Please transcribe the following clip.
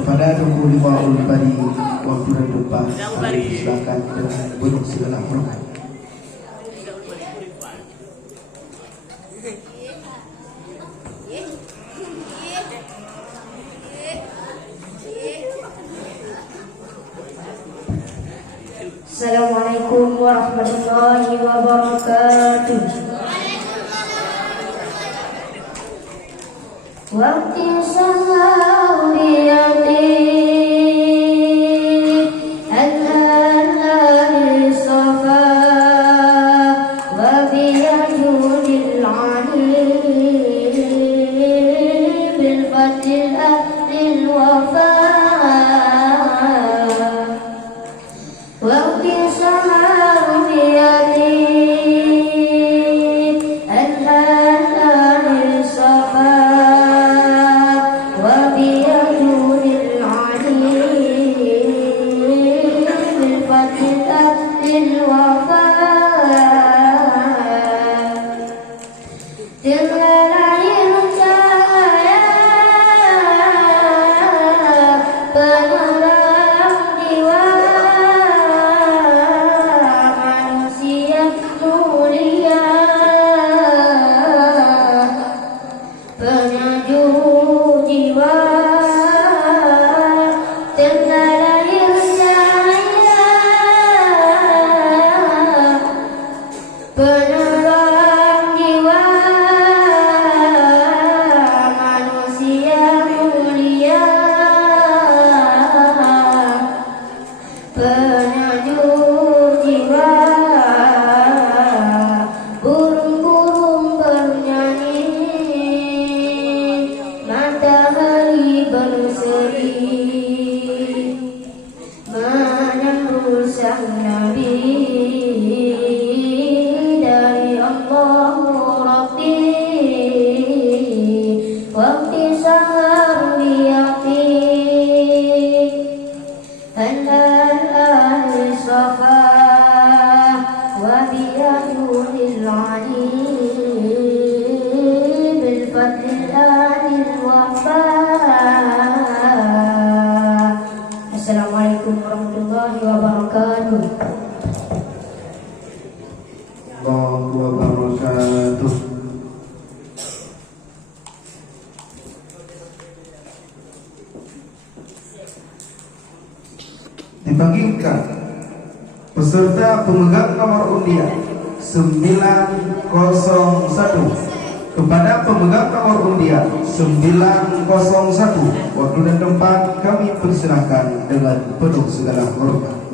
kepada 25 ulibadi waktu dan tempat kami persilakan dengan penuh segala hormat. Assalamualaikum warahmatullahi wabarakatuh. Waktu sahur biyadi al-halal safa wa biyajudil alim bil fadlil ahlil wafa. Waktu sahur biyadi al-halal safa wa biyajudil alim bil fadlil ahlil wafa. Dengan lahir cahaya penerang jiwa manusia mulia, penyejuk jiwa. Dengan lahir cahaya penerang jiwa manusia mulia, penyejuk jiwa. Burung-burung bernyanyi, matahari berseri menyambut sang Nabi dari Allah Rabbi. Waktu sahur biyadi al-halal safa wa biyajudil alim bil fadlil ahlil wafa. Assalamualaikum warahmatullahi wabarakatuh. Allahu wabarakatuh. Dibagikan peserta pemegang nomor undian 901 kepada pemegang nomor undian 901. Waktu dan tempat kami persilahkan dengan penuh segala hormat.